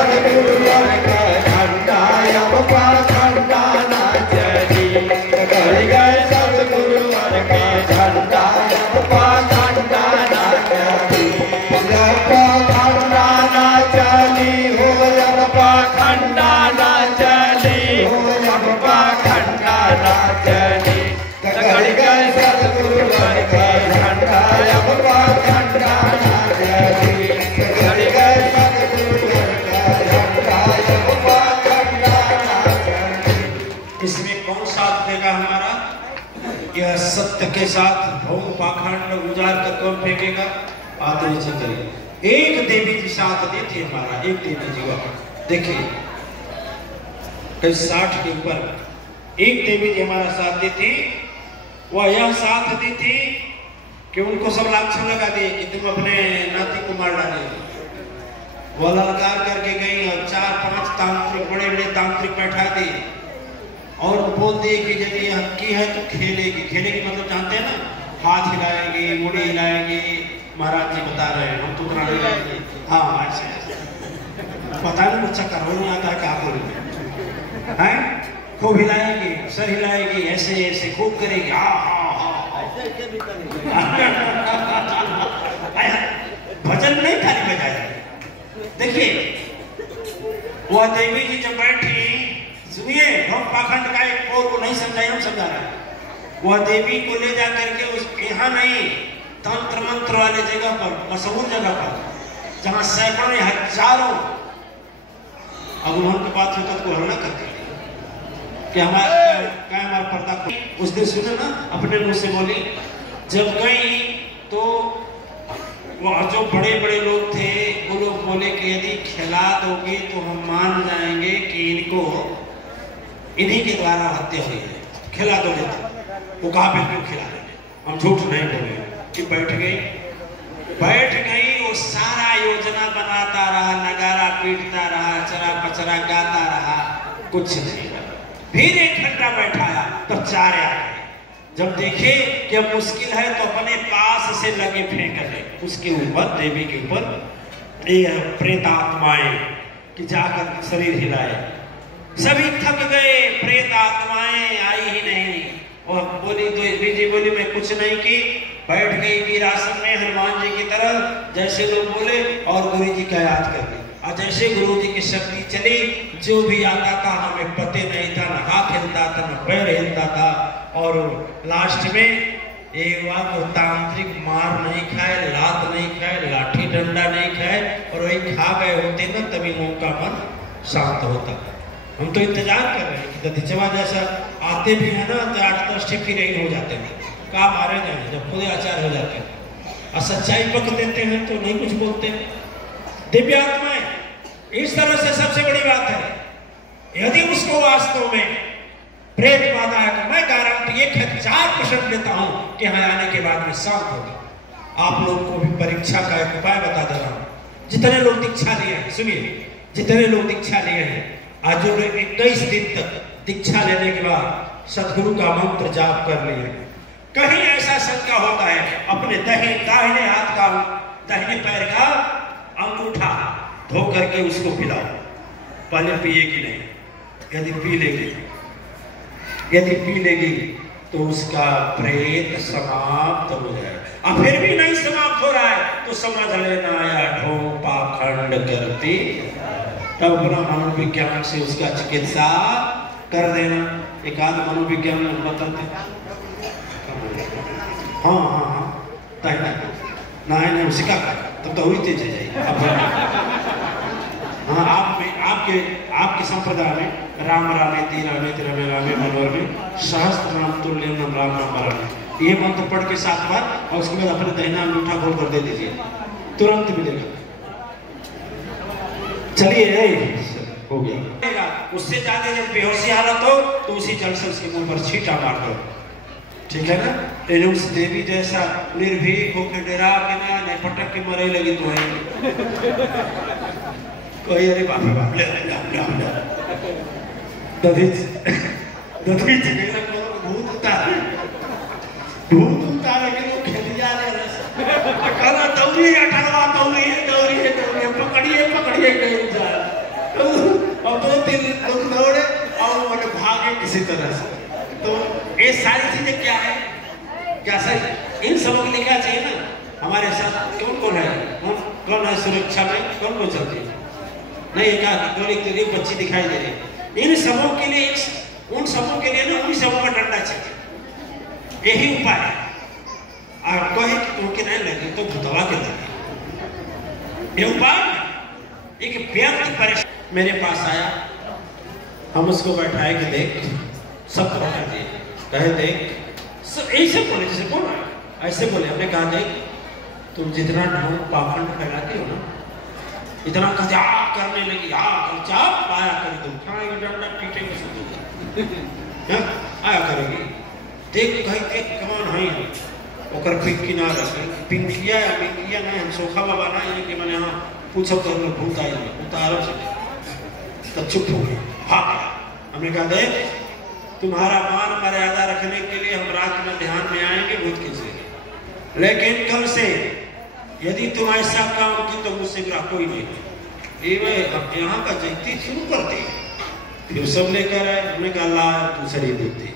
सतगुरुवर का झंडा अब पाखंडा ना चली। गड़ गए सतगुरुवर का झंडा अब पाखंडा ना चली। पाखंडा ना चली हो अब पाखंडा ना चली हो अब पाखंडा ना चली। गड़ गए सतगुरुवर का झंडा अब पाखंडा ना चली। गड़ गए सतगुरुवर का झंडा अब पाखंडा ना चली। इसमें कौन साथ देगा हमारा? यह सत्य के साथ भौम पाखंड उजार कर कौन फेंकेगा? आदरणीय करिए। एक देवी जी साथ देती हमारा, एक देवी जी वहां देखिए कई 60 के ऊपर एक देवी जी हमारा साथ देती। वह यह साथ देती कि उनको सब लाछन लगा दिए कि तुम अपने नाती को मार डाले। वह ललकार करके गई और 4-5 तांत्रिक बड़े बड़े तांत्रिक बैठा दिए और बोल दिए कि यदि यह की है तो खेलेगी। खेलेगी मतलब जानते हैं ना, हाथ हिलाएगी, मुड़ी हिलाएगी। महाराज जी बता रहे हैं, हम तो उतना नहीं लाएंगे। हाँ ऐसे पता नहीं मुझे करो नहीं आता क्या करूँ है। खूब हिलाएगी, सर हिलाएगी, ऐसे ऐसे खूब करेगी। भजन नहीं खाली बजाया। देखिए वह देवी जी जब बैठी, सुनिए हम पाखंड का एक और को नहीं समझाए, हम समझा रहे। वह देवी को ले जा करके उस यहाँ नहीं तंत्र मंत्र वाले जगह पर, मशहूर जगह पर जहाँ सैकड़ों हजारों, अब उन्होंने बात होता तो हमला करते कि हमारा पर्दा उस दिन सुने ना अपने मुंह से बोली। जब गई तो वो जो बड़े बड़े लोग थे वो लोग बोले कि यदि खिला दोगे तो हम मान जाएंगे कि इनको इन्हीं के द्वारा हत्या हुई है, खिला दोगे तो। वो कहा बिल्कुल खिला देंगे, हम झूठ नहीं बोलेंगे। कि बैठ गई वो सारा योजना बनाता रहा, नगारा पीटता रहा, चरा पचरा गाता रहा, कुछ नहीं। फिर 1 घंटा बैठाया तब 4 आ गए। जब देखे कि अब मुश्किल है तो अपने पास से लगे फेंक ले उसके ऊपर, देवी के ऊपर प्रेत आत्माएं कि जाकर शरीर हिलाए। सभी थक गए, प्रेत आत्माएं आई ही नहीं। और बोली देवी जी बोली मैं कुछ नहीं की, बैठ गई वीरासन में हनुमान जी की तरह जैसे लोग बोले और गुरु जी का याद कर ली। और जैसे गुरु जी की शक्ति चली, जो भी आता था हमें पते नहीं था, न हाथ हिलता था न पैर हिलता था। और लास्ट में एक बार वो तांत्रिक मार नहीं खाए, लात नहीं खाए, लाठी डंडा नहीं खाए, और वही खा गए होते ना तभी लोगों का मन शांत होता। हम तो इंतजार कर रहे हैं कि दधीचवा जैसा आते भी है ना तो 8-10 ठीक फिर यही हो जाते हैं, कहाँ मारे जाए जब खुद आचार हो जाते हैं और सच्चाई पकड़ देते हैं तो नहीं कुछ बोलते हैं। दिव्य आत्माएं इस तरह से सबसे बड़ी बात है, यदि उसको वास्तव में प्रेत बाधा है तो मैं गारंटी 1000% देता हूं कि यहाँ आने के बाद में शांत होगा। आप लोग को भी परीक्षा का एक उपाय बता दे रहा हूं। जितने लोग दीक्षा लिए हैं, सुनिए, जितने लोग दीक्षा लिए हैं, आज जो 21 दिन तक दीक्षा लेने के बाद सदगुरु का मंत्र जाप कर लिए, कहीं ऐसा शंका होता है अपने दाहिने हाथ का, दाहिने पैर का अंगूठा धो करके उसको पिलाओ। पहले पिएगी नहीं, यदि पी लेगी तो उसका प्रेत समाप्त हो जाए। अब फिर भी नहीं समाप्त हो रहा है तो समझ लेना या ढोंग पाखंड करती, तब अपना मनोविज्ञान से उसका चिकित्सा कर देना। एक आध मनोविज्ञान बताते हाँ नहीं सिखा तब तो हुई तेज जाएगी। हाँ आपके संप्रदाय में राम रामेति रामेति रमे रामे मनोरमे सहस्त्र नाम तुल्यम नाम राम नाम वरामे, ये मंत्र पढ़ के 7 बार और उसके बाद अपने दाहिना अंगूठा खोल कर दे दीजिए, तुरंत मिलेगा। चलिए हो गया। उससे ज्यादा जब बेहोशी हालत हो तो उसी जल से उसके मुंह पर छींटा मार दो, ठीक है ना। लेकिन उस देवी जैसा निर्भीक होकर डरा के ना नहीं पटक के मरे लगी तो है कोई, अरे बाप रे बाप ले दधीच भूत उतारे के लोग खेलिया कहना दौड़ी अटलवा दौड़ी पकड़िए गए जा दिन लोग दौड़े और मैंने भागे किसी तरह से। तो ये सारी चीजें क्या है, क्या सर इन सबों के लिए क्या चाहिए ना, हमारे साथ कौन कौन है, कौन है सुरक्षा में, कौन कौन चलती है नहीं, एक बच्ची दिखाई दे रही। इन सबों के लिए, उन सबों के लिए ना उन सबों का डंडा चाहिए, यही उपाय है। और कहे कि तुमके नहीं लगे तो भुतवा के लगे, ये उपाय। एक व्यक्ति परेशान मेरे पास आया, हम उसको बैठाए कि देख, सब कर दिए, कहे देख सब ऐसे बोले जैसे बोल रहा है, ऐसे बोले। हमने कहा देख तुम जितना ढोंग पाखंड फैलाते हो ना, इतना करने लगी, चाप आया कर तुम खाएंगे डंडा पीटेंगे सब आया करेगी। देख कहीं देख कौन है ओकर पिंकी ना रखे, पिंकिया या पिंकिया नहीं, हम सोखा बाबा ना ये कि मैंने यहाँ पूछो तो हम लोग भूत आई उतारो से तब चुप हो गए, भाग गया। हमने कहा देख तुम्हारा मान मर्यादा रखने के लिए हम रात में ध्यान में आएंगे, भूत खींचेंगे, लेकिन कल से यदि तुम ऐसा काम की तो मुझसे बुरा कोई नहीं। ये अब यहाँ का जयती शुरू कर दी, फिर सब लेकर आए। हमने कहा ला दूसरी देती,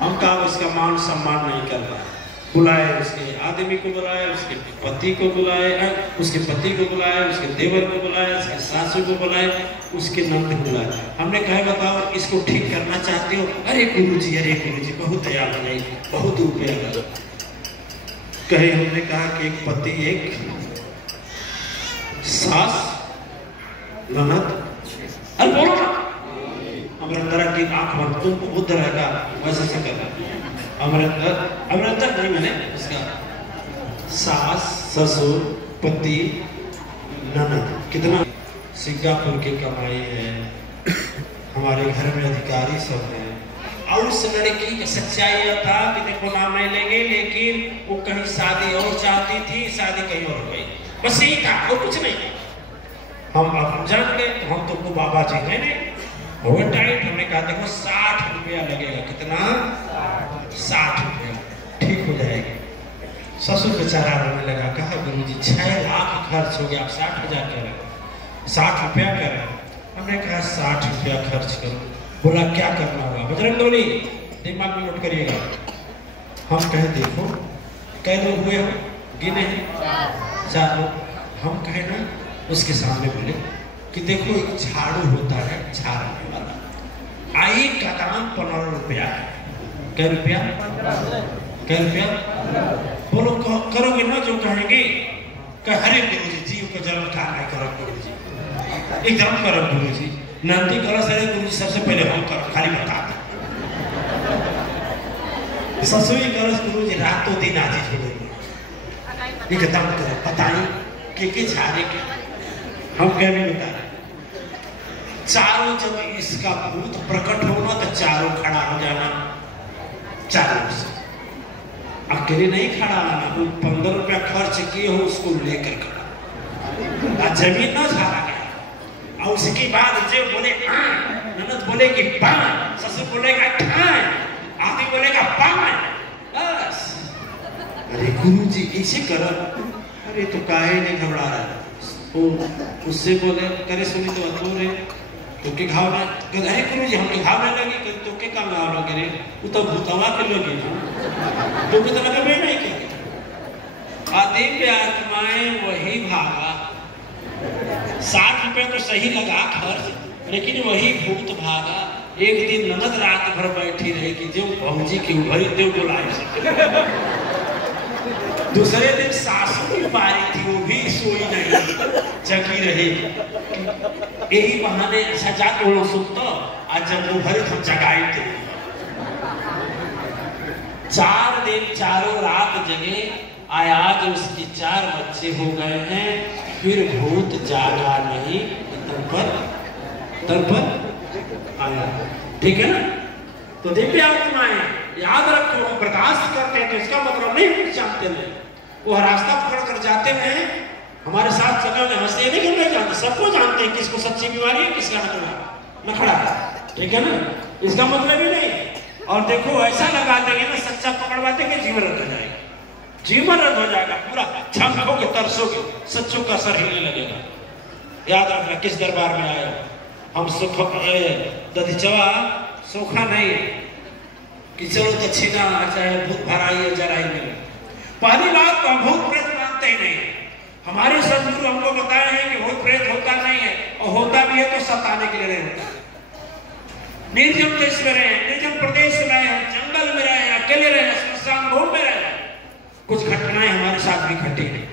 हम कहा इसका मान सम्मान नहीं कर रहा। बुलाए उसके आदमी को, बुलाए उसके पति को, बुलाए उसके पति को, बुलाए उसके देवर को, बुलाए उसके सासू को, बुलाए उसके नंद को बुलाए। हमने कहा बताओ इसको ठीक करना चाहते हो? अरे गुरुजी, अरे गुरुजी बहुत दया हो गई, बहुत रुपया लगा। कहे हमने कहा कि एक पति, एक सास, ननद, अरे बोलो ना, अमरिंदर की आंख बंद, तुमको बुद्ध रहेगा वैसे से करना। अमरिंदर नहीं, मैंने उसका सास, ससुर, पति, ननद, कितना सिंगापुर की कमाई है, हमारे घर में अधिकारी सब हैं। और उस लड़की की सच्चाई यह था कि देखो ना मैं लेंगे, लेकिन वो कहीं शादी और चाहती थी, शादी कहीं और हो गई, बस यही था और कुछ नहीं। हम अब जान गए तो हम तुमको बाबा जी नहीं ओवर टाइट। हमने कहा देखो 60 रुपया लगेगा, कितना 60 रुपया, ठीक हो जाएगी। ससुर बेचारा रोने लगा, कहा गुरुजी 6 लाख खर्च हो गया, आप 60,000 कह रहे, 60 रुपया कह रहे। हमने कहा 60 रुपया खर्च करो। बोला क्या करना होगा बजरंग बली, दिमाग में नोट करिएगा। हम कहे देखो कई लोग हुए हो, गिने हैं 4 लोग। हम कहे ना उसके सामने बोले कि देखो एक झाड़ू होता है झाड़ने वाला, आई का दाम 15 रुपया है। क्या रुपया? क्या रुपया? बोलो करोगे ना जो कहेंगे? हरे गुरुजी जीव को जन्म का नहीं करो गुरुजी, एकदम करो गुरुजी, नंदी करो सरे गुरुजी, सबसे पहले हम करो, खाली बता दो। ससुरी करो गुरुजी, रातों दिन आजी छोड़ेंगे, एकदम करो, बताइए कि झाड़े के हम क्या नहीं बता रहे। चारों जब इसका भूत प्रकट होना तो चारों खड़ा हो जाना, चारों से अकेले नहीं खड़ा होना। 15 रुपया खर्च किए हो उसको लेकर खड़ा, जमीन न झाड़ा गया। और उसके बाद जो बोले ननद बोले कि पान, ससुर बोलेगा खाए, आदमी बोलेगा पान, बस। अरे गुरुजी ऐसे करो, अरे तो काहे नहीं घबरा रहा। तो उससे बोले करे सुनी तो अधूरे तो के घाव ना, अरे गुरुजी हमके घाव नहीं लगे, तो के काम घाव लगे रे, वो तो भूतवा के लगे ना, तो के तो लगे नहीं के। आदिव्य आत्माएं वही भागा, 60 रुपए तो सही लगा खर्च, लेकिन वही भूत भागा। एक दिन ननद रात भर बैठी रही कि जो भौजी की उभरी देव बुलाए। दूसरे दिन सासू की बारी थी, वो भी सोई नहीं, जगी रही। यही बहाने अच्छा जाके वो सुन तो आज जब वो भरे तो जगाए थे। 4 दिन चारों रात जगे, आज उसके 4 बच्चे हो गए हैं, फिर भूत जागा नहीं, तब पर आया। ठीक है ना? तो दिव्य आत्माएं याद रखो, हम बर्दाश्त करते हैं तो इसका मतलब नहीं हम जानते नहीं। वो रास्ता पकड़ कर जाते हैं, हमारे साथ चलने वाले हंसते नहीं, नहीं जानते, सबको जानते हैं किसको सच्ची बीमारी है, किसका नखड़ा है। ठीक है ना? इसका मतलब ही नहीं। और देखो ऐसा लगा देंगे ना, सच्चा पकड़वा देंगे, जीवन रद्द हो जाएगा, जीवन रद्द हो जाएगा पूरा। झमकोगे, तरसोगे, सच्चों का सर हिलने लगेगा। याद रखना किस दरबार में आए हो, हम सुख दधिचवा सोखा नहीं कि चलो दक्षिणा चाहे भूत भराई जराई मिले। पहली बात तो भूत प्रेत मानते ही नहीं। हमारे सदगुरु हमको बताए हैं कि भूत प्रेत होता नहीं है, और होता भी है तो सताने के लिए नहीं होता। निर्जन देश में रहे, निर्जन प्रदेश में रहे, जंगल में रहे, अकेले रहे, श्मशान घूम में रहे, कुछ घटनाएं हमारे साथ भी घटी नहीं।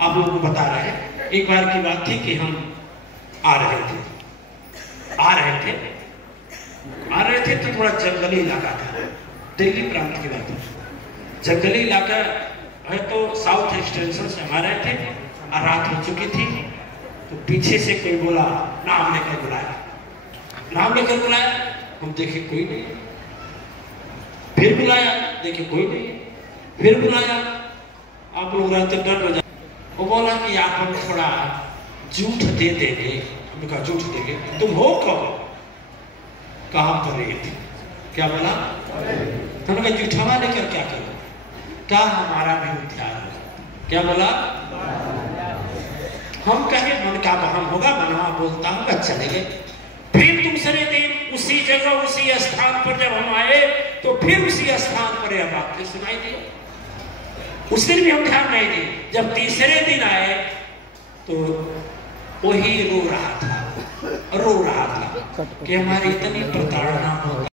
आप लोगों को बता रहे हैं। एक बार की बात थी कि हम आ रहे थे तो थोड़ा जंगली इलाका था, दिल्ली प्रांत की बात है। जंगली इलाका है तो साउथ एक्सटेंशन से हमारे थे, और रात हो चुकी थी। तो पीछे से कोई बोला, नाम लेकर बुलाया। हम देखे कोई नहीं, फिर बुलाया, देखे कोई नहीं, फिर बुलाया। आप लोग रहते डर हो जाए। वो बोला कि आप हम थोड़ा जूठ दे देंगे। हमने कहा जूठ देंगे? तुम हो कौन? कहाँ पर रहे थे? क्या बोला? तो उन्होंने जूठवा लेकर क्या करो? क्या हमारा भी उद्धार हो? क्या बोला? हम कहे मन का बहम होगा, मनवा बोलता होगा, चले गए। फिर दूसरे दिन उसी जगह उसी स्थान पर जब हम आए तो फिर उसी स्थान पर यह बात सुनाई दी। उस दिन भी हम ध्यान नहीं दिए। जब तीसरे दिन आए तो वही रो रहा था कि हमारी इतनी प्रताड़ना हो